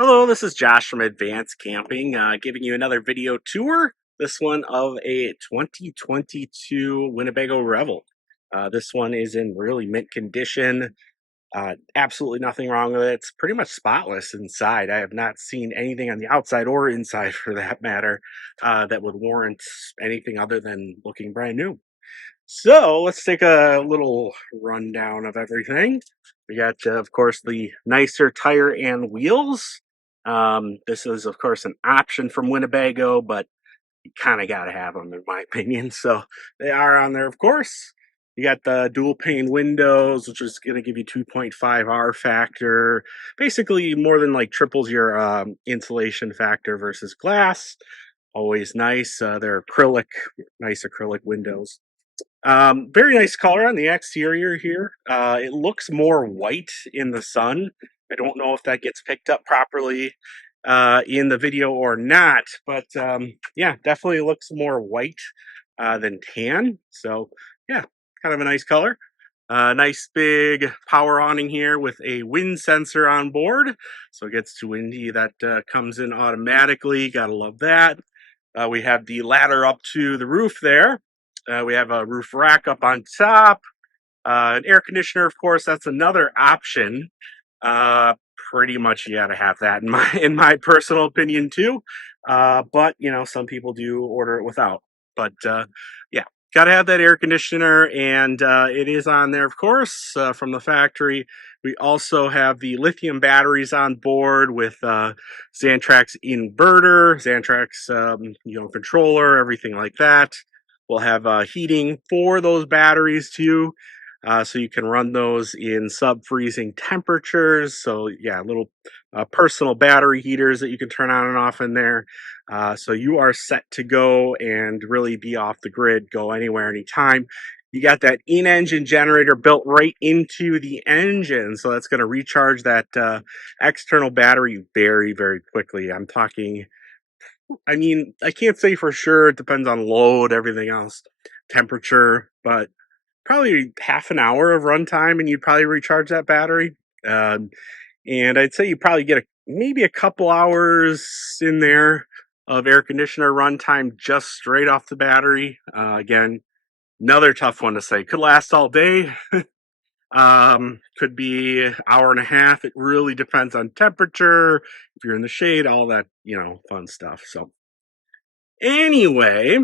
Hello, this is Josh from Advanced Camping, giving you another video tour. This one of a 2022 Winnebago Revel. This one is in really mint condition. Absolutely nothing wrong with it. It's pretty much spotless inside. I have not seen anything on the outside or inside, for that matter, that would warrant anything other than looking brand new. So let's take a little rundown of everything. We got, of course, the nicer tire and wheels. This is, of course, an option from Winnebago, but you kind of got to have them, in my opinion. So they are on there, of course. You got the dual pane windows, which is going to give you 2.5 R factor. Basically, more than like triples your insulation factor versus glass. Always nice. They're acrylic, nice acrylic windows. Very nice color on the exterior here. It looks more white in the sun. I don't know if that gets picked up properly in the video or not, but yeah, definitely looks more white than tan. So yeah, kind of a nice color. Nice big power awning here with a wind sensor on board. So it gets too windy, that comes in automatically. Gotta love that. We have the ladder up to the roof there. We have a roof rack up on top. An air conditioner, of course, that's another option. Uh, Pretty much you got to have that in my personal opinion too. But you know, some people do order it without. But yeah, got to have that air conditioner, and it is on there, of course, from the factory. We also have the lithium batteries on board with Xantrex inverter, Xantrex controller, everything like that. We'll have heating for those batteries too. So you can run those in sub-freezing temperatures. So yeah, little personal battery heaters that you can turn on and off in there. So you are set to go and really be off the grid, go anywhere, anytime. You got that in-engine generator built right into the engine, so that's going to recharge that external battery very, very quickly. I'm talking, I mean, I can't say for sure. It depends on load, everything else, temperature, but probably half an hour of runtime, and you'd probably recharge that battery. Um, and I'd say you probably get maybe a couple hours in there of air conditioner runtime just straight off the battery. Again, another tough one to say. Could last all day. Could be hour and a half. It really depends on temperature. If you're in the shade, all that fun stuff. So anyway,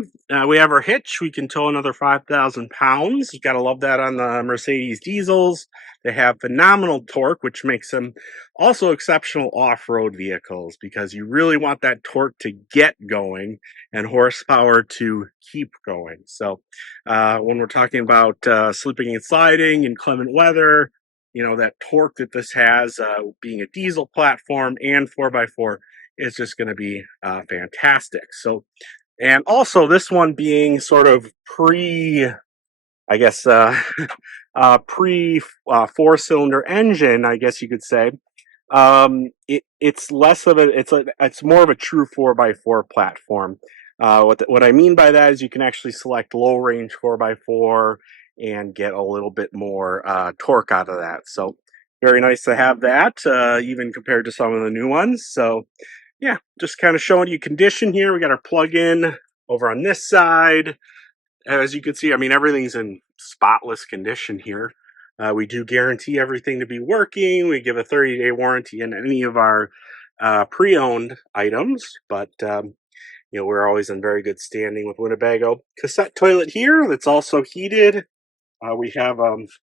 we have our hitch. We can tow another 5,000 pounds. You gotta love that on the Mercedes diesels. They have phenomenal torque, which makes them also exceptional off-road vehicles because you really want that torque to get going and horsepower to keep going. So when we're talking about slipping and sliding in inclement weather, that torque that this has, being a diesel platform and 4x4, is just going to be fantastic. So, and also this one being sort of I guess, pre four-cylinder engine, I guess you could say. It's less of it's more of a true 4x4 platform. What I mean by that is you can actually select low range 4x4 and get a little bit more torque out of that. So very nice to have that, even compared to some of the new ones. So yeah, just kind of showing you condition here. We got our plug-in over on this side. As you can see, I mean, everything's in spotless condition here. We do guarantee everything to be working. We give a 30-day warranty in any of our pre-owned items, but we're always in very good standing with Winnebago. Cassette toilet here that's also heated. We have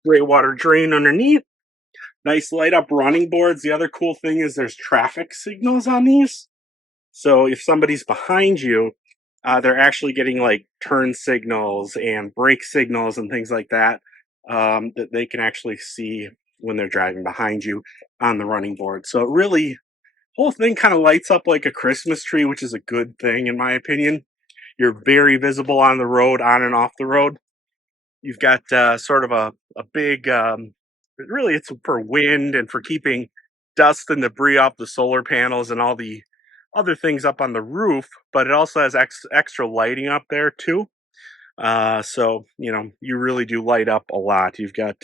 gray water drain underneath. Nice light up running boards. The other cool thing is there's traffic signals on these. So if somebody's behind you, they're actually getting like turn signals and brake signals and things like that, that they can actually see when they're driving behind you on the running board. So it really, whole thing kind of lights up like a Christmas tree, which is a good thing in my opinion. You're very visible on the road, on and off the road. You've got sort of a big, really it's for wind and for keeping dust and debris off the solar panels and all the other things up on the roof, but it also has extra lighting up there too. So you really do light up a lot. You've got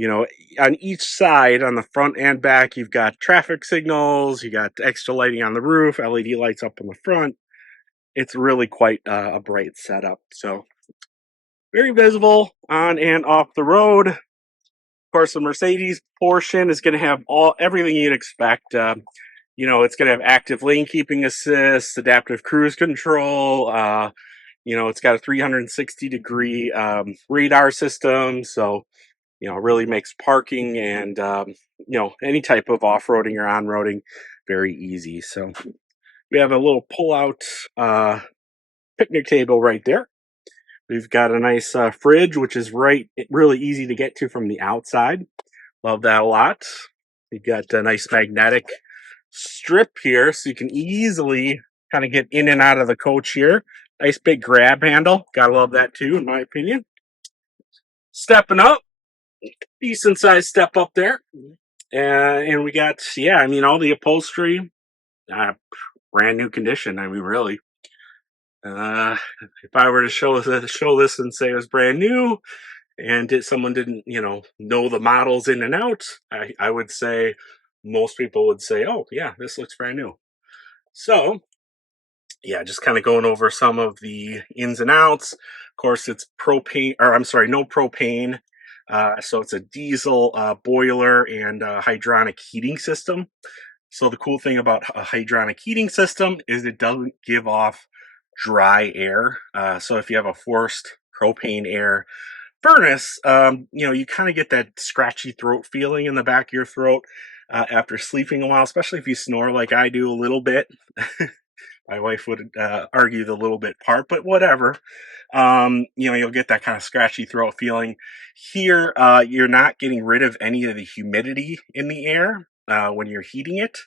on each side, on the front and back, you've got traffic signals, you got extra lighting on the roof, LED lights up in the front. It's really quite a bright setup. So very visible on and off the road. Of course, the Mercedes portion is going to have everything you'd expect. It's going to have active lane keeping assist, adaptive cruise control. It's got a 360-degree radar system, so it really makes parking and any type of off-roading or on-roading very easy. So we have a little pull-out picnic table right there. We've got a nice fridge, which is really easy to get to from the outside. Love that a lot. You've got a nice magnetic strip here, so you can easily kind of get in and out of the coach here. Nice big grab handle. Gotta love that too, in my opinion. Stepping up, decent size step up there. And we got, all the upholstery, brand new condition. Really. If I were to show this and say it was brand new, and someone didn't, know the models in and out, I would say most people would say, "Oh, yeah, this looks brand new." So, yeah, just kind of going over some of the ins and outs. Of course, it's propane, or I'm sorry, no propane. So it's a diesel boiler and hydronic heating system. So the cool thing about a hydronic heating system is it doesn't give off dry air. So if you have a forced propane air furnace, you kind of get that scratchy throat feeling in the back of your throat after sleeping a while, especially if you snore like I do a little bit. My wife would argue the little bit part, but whatever. You'll get that kind of scratchy throat feeling. Here, you're not getting rid of any of the humidity in the air when you're heating it.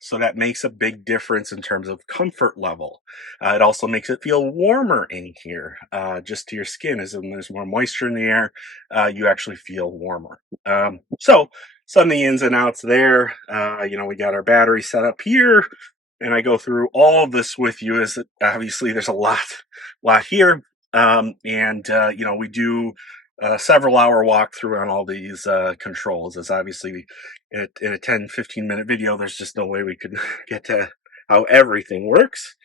So that makes a big difference in terms of comfort level. It also makes it feel warmer in here, just to your skin. As when there's more moisture in the air, you actually feel warmer. So some of the ins and outs there. We got our battery set up here, and I go through all of this with you. Is obviously there's a lot here, we do several hour walkthrough on all these controls. As obviously in a 10-15 minute video, there's just no way we could get to how everything works.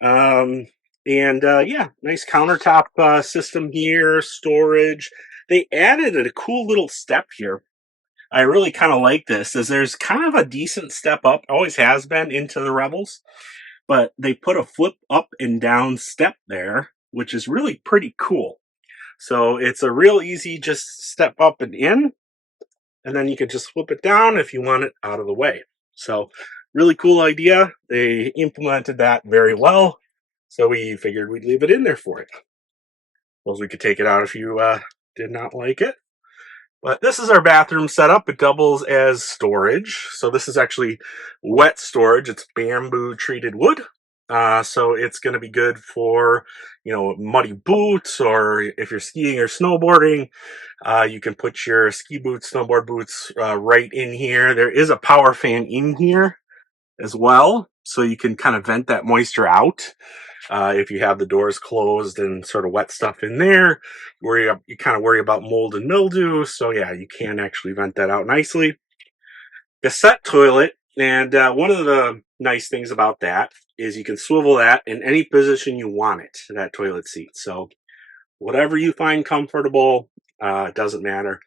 Nice countertop system here, storage. They added a cool little step here. I really kind of like this, as there's kind of a decent step up, always has been, into the Revels, but they put a flip up and down step there, which is really pretty cool. So it's a real easy just step up and in, and then you can just flip it down if you want it out of the way. So really cool idea. They implemented that very well, so we figured we'd leave it in there for you. Suppose we could take it out if you did not like it. But this is our bathroom setup. It doubles as storage. So this is actually wet storage. It's bamboo treated wood. So it's going to be good for, muddy boots, or if you're skiing or snowboarding, you can put your ski boots, snowboard boots right in here. There is a power fan in here as well, so you can kind of vent that moisture out. If you have the doors closed and sort of wet stuff in there, you kind of worry about mold and mildew. So yeah, you can actually vent that out nicely. Cassette toilet, and one of the nice things about that is you can swivel that in any position you want it, that toilet seat. So whatever you find comfortable, it doesn't matter.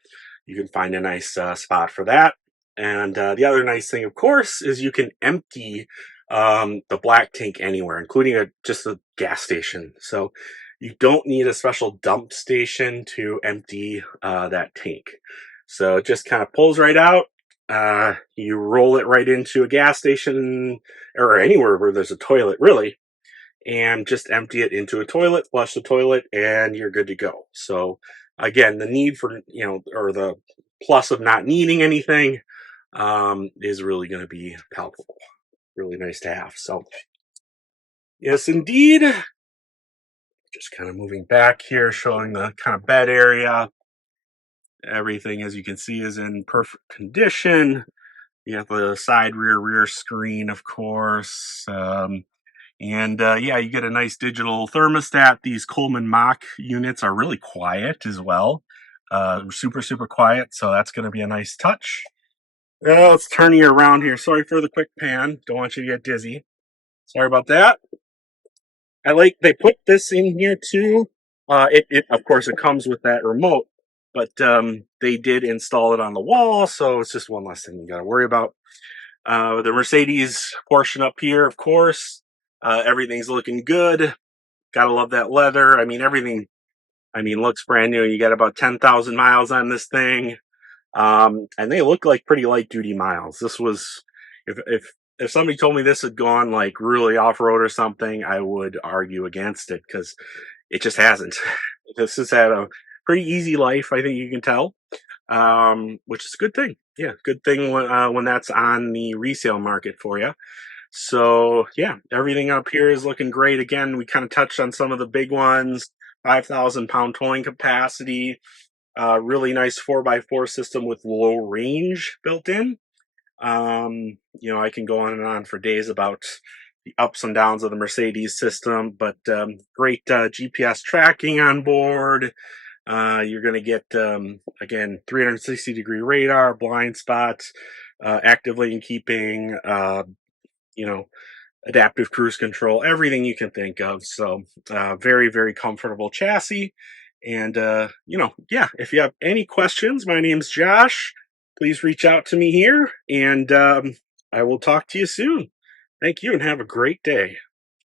You can find a nice spot for that. And the other nice thing, of course, is you can empty the black tank anywhere, including just a gas station. So you don't need a special dump station to empty that tank. So it just kind of pulls right out. You roll it right into a gas station, or anywhere where there's a toilet, really, and just empty it into a toilet, flush the toilet, and you're good to go. So again, the need for, or the plus of not needing anything is really going to be palpable. Really nice to have. So yes, indeed. Just kind of moving back here, showing the kind of bed area. Everything, as you can see, is in perfect condition. You have the side rear screen, of course. You get a nice digital thermostat. These Coleman Mach units are really quiet as well. Super, super quiet, so that's going to be a nice touch. Let's turn you around here. Sorry for the quick pan. Don't want you to get dizzy. Sorry about that. I like they put this in here too. It of course it comes with that remote, but they did install it on the wall, so it's just one less thing you got to worry about. The Mercedes portion up here, of course, everything's looking good. Gotta love that leather. I mean, everything. I mean, looks brand new. You got about 10,000 miles on this thing. And they look like pretty light duty miles. This was, if somebody told me this had gone like really off road or something, I would argue against it because it just hasn't. This has had a pretty easy life, I think you can tell, which is a good thing. Yeah, good thing when that's on the resale market for you. So yeah, everything up here is looking great. Again, we kind of touched on some of the big ones. 5,000-pound towing capacity. Really nice 4x4 system with low range built in. I can go on and on for days about the ups and downs of the Mercedes system, but great GPS tracking on board. You're going to get, again, 360-degree radar, blind spots, active lane keeping, adaptive cruise control, everything you can think of. So, very, very comfortable chassis. And, yeah, if you have any questions, my name's Josh. Please reach out to me here, and I will talk to you soon. Thank you, and have a great day.